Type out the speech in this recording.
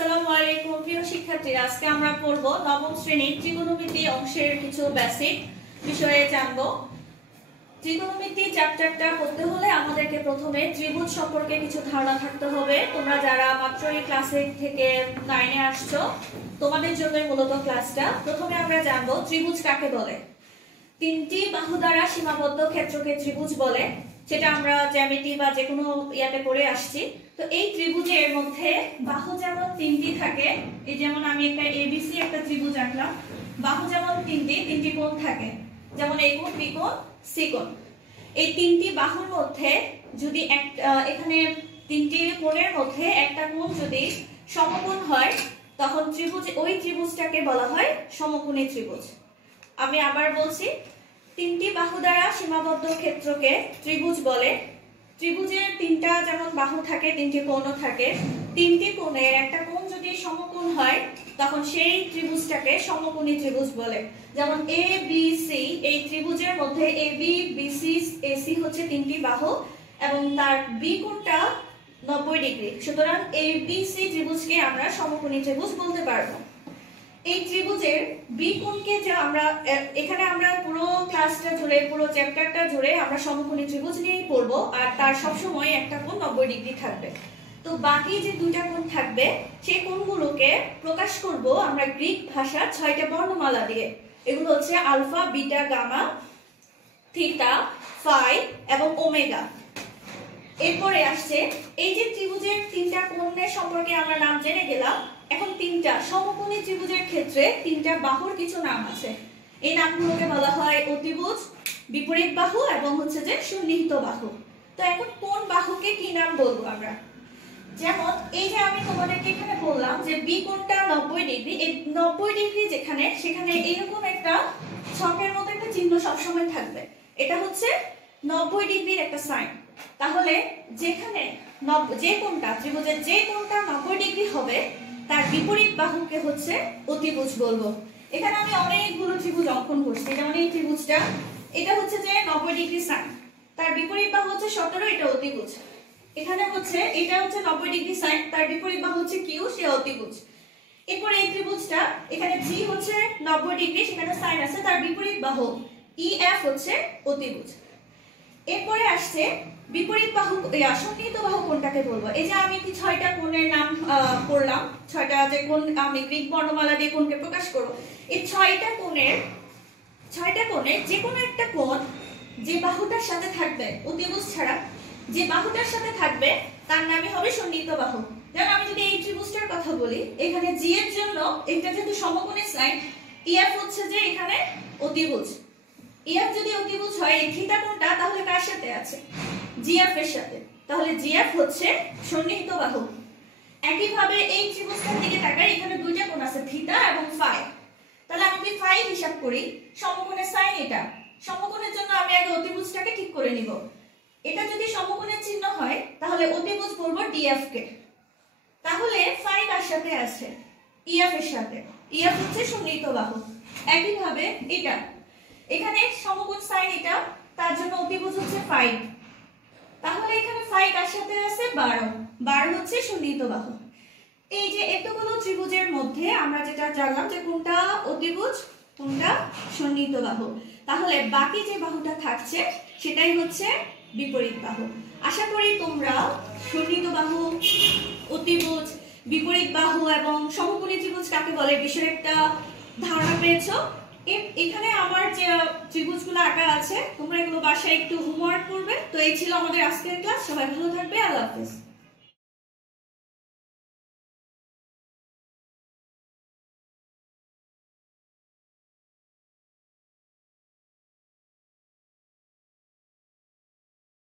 আসসালামু আলাইকুম প্রিয় শিক্ষার্থীরা, আজকে আমরা পড়ব নবম শ্রেণীর ত্রিকোণমিতি অংশের কিছু বেসিক বিষয়ে জানবো। ত্রিকোণমিতি চ্যাপ্টারটা পড়তে হলে আমাদেরকে প্রথমে ত্রিভুজ সম্পর্কে কিছু ধারণা থাকতে হবে। তোমরা যারা মাত্র এই ক্লাসে থেকে 9 এ আসছো, তোমাদের জন্য মূলত ক্লাসটা। প্রথমে আমরা জানবো ত্রিভুজ কাকে বলে। তিনটি বাহু দ্বারা সীমাবদ্ধ ক্ষেত্রকে ত্রিভুজ বলে, সেটা আমরা জ্যামিতি বা যে কোনো ইয়াতে পড়ে আসছি। তো এই ত্রিভুজের মধ্যে বাহু যেমন তিনটি থাকে, এই যেমন আমি একটা এবিসি একটা ত্রিভুজ আঁকলাম, বাহু যেমন তিনটি কোণ থাকে, যেমন এই কোণ, বি কোণ, সি কোণ। এই তিনটি বাহুর মধ্যে যদি এখানে তিনটি কোণের মধ্যে একটা কোণ যদি সমকোণ হয়, তখন ওই ত্রিভুজটাকে বলা হয় সমকোণী ত্রিভুজ। আমি আবার বলছি, তিনটি বাহু দ্বারা সীমাবদ্ধ ক্ষেত্রকে ত্রিভুজ বলে। ত্রিভুজের তিনটা যেমন বাহু থাকে, তিনটি কোণও থাকে। তিনটি কোণের একটা কোণ যদি সমকোণ হয়, তখন সেই ত্রিভুজটাকে সমকোণী ত্রিভুজ বলে। যেমন এ বি সি, এই ত্রিভুজের মধ্যে এ বি, বিসি, এসি হচ্ছে তিনটি বাহু এবং তার বি কোণটা 90 ডিগ্রি। সুতরাং এই বিসি ত্রিভুজকে আমরা সমকোণী ত্রিভুজ বলতে পারবো। এই ত্রিভুজের বি কোণকে যে এখানে আমরা পুরো ক্লাসটা জুড়ে, পুরো চ্যাপ্টারটা জুড়ে আমরা সমকোণী ত্রিভুজ নিয়েই পড়বো, আর তার সবসময় একটা কোণ 90 ডিগ্রি থাকবে। তো বাকি যে দুইটা কোণ থাকবে, সেই কোণগুলোকে প্রকাশ করব আমরা গ্রিক ভাষার 6টা বর্ণমালা দিয়ে। এগুলো হচ্ছে alpha, beta, gamma, theta, phi এবং ওমেগা। এরপরে আসছে এই যে ত্রিভুজের তিনটা কোণের সম্পর্কে আমরা নাম জেনে গেলাম। এখন তিনটা সমকোণী ত্রিভুজের ক্ষেত্রে তিনটা বাহুর কিছু নাম আছে। এই নামগুলোকে বলা হয় অতিভুজ, বিপরীত বাহু এবং হচ্ছে যে সন্নিহিত বাহু। তো এখন কোন বাহুকে কি নাম বলবো আমরা? যেমন এই যে আমি তোমাদেরকে এখানে বললাম যে বি কোণটা 90 ডিগ্রি, এই 90 ডিগ্রি যেখানে, সেখানে এরকম একটা ছকের মতো একটা চিহ্ন সবসময় থাকবে। এটা হচ্ছে 90 ডিগ্রির একটা সাইন। তাহলে যেখানে যে কোণটা, ত্রিভুজের যে কোণটা 90 ডিগ্রি হবে, তার বিপরীত বাহুকে হচ্ছে অতিভুজ বলবো। এখানে আমি অনেকগুলো ত্রিভুজ অঙ্কন করছি। যেমন এই ত্রিভুজটা, এটা হচ্ছে যে 90 ডিগ্রি সাইন, তার বিপরীত বাহু হচ্ছে 17, এটা অতিভুজ। এখানে হচ্ছে এটা হচ্ছে 90 ডিগ্রি সাইন, তার বিপরীত বাহু হচ্ছে কিউ, সে অতিভুজ। এরপর এই ত্রিভুজটা, এখানে জি হচ্ছে 90 ডিগ্রি, সেখানে সাইন আছে, তার বিপরীত বাহু ইএফ হচ্ছে অতিভুজ। এরপরে আসছে বিপরীত বাহু, সন্নিহিত বাহু কোনটাকে বলবো? এই যে আমি কি 6টা কোণের নাম পড়লাম, 6টা যে কোণ আমি গ্রিক বর্ণমালা দিয়ে কোণকে প্রকাশ করব। এই 6টা কোণের যে কোনো একটা কোণ যে বাহুটার সাথে থাকবে, অতিভুজ ছাড়া যে বাহুটার সাথে থাকবে, তার নামই হবে সন্নিহিত বাহু। যেমন আমি যদি এই ত্রিভুজটার কথা বলি, এখানে জি এর জন্য এটা যেহেতু সমকোণী সাইন, ইএফ হচ্ছে যে এখানে অতিভুজ। ইএফ যদি অতিভুজ হয়, এই থিটা কোণটা তাহলে কার সাথে আছে? জিএফ এর সাথে। তাহলে জিএফ হচ্ছে সন্নিহিত বাহু। একইভাবে এই ত্রিভুজটার দিকে তাকাই, এখানে দুইটা কোণ আছে, থিটা এবং ফাই। তাহলে আমি যদি ফাই হিসাব করি, সমকোণের সাইন এটা, সমকোণের জন্য আমি আগে অতিভুজটাকে ঠিক করে নিব। এটা যদি সমকোণের চিহ্ন হয়, তাহলে অতিভুজ বলবো ডিএফ কে। তাহলে ফাই কার সাথে আছে? ইএফ এর সাথে। ইএফ হচ্ছে সন্নিহিত বাহু। একইভাবে এটা, এখানে সমকোণ সাইন এটা, তার জন্য অতিভুজ হচ্ছে ফাই। তাহলে এখানে ফাই কার সাথে আছে? 12 হচ্ছে সন্নিহিত বাহু। এই যে এতগুলো ত্রিভুজের মধ্যে আমরা যেটা জানলাম যে কোনটা অতিভুজ, কোনটা সন্নিহিত বাহু। তাহলে বাকি যে বাহুটা থাকছে, সেটাই হচ্ছে বিপরীত বাহু। আশা করি তোমরা সন্নিহিত বাহু, অতিভুজ, বিপরীত বাহু এবং সমকোণী ত্রিভুজ কাকে বলে বিষয়ে একটা ধারণা পেয়েছো। এখানে আমার যে ত্রিভুজগুলো আঁকা আছে, তোমরা এগুলো বাসায় একটু হোমওয়ার্ক করবে। তো এই ছিল আমাদের আজকের ক্লাস। সবাই ভালো থাকবে। আল্লাহ হাফেজ।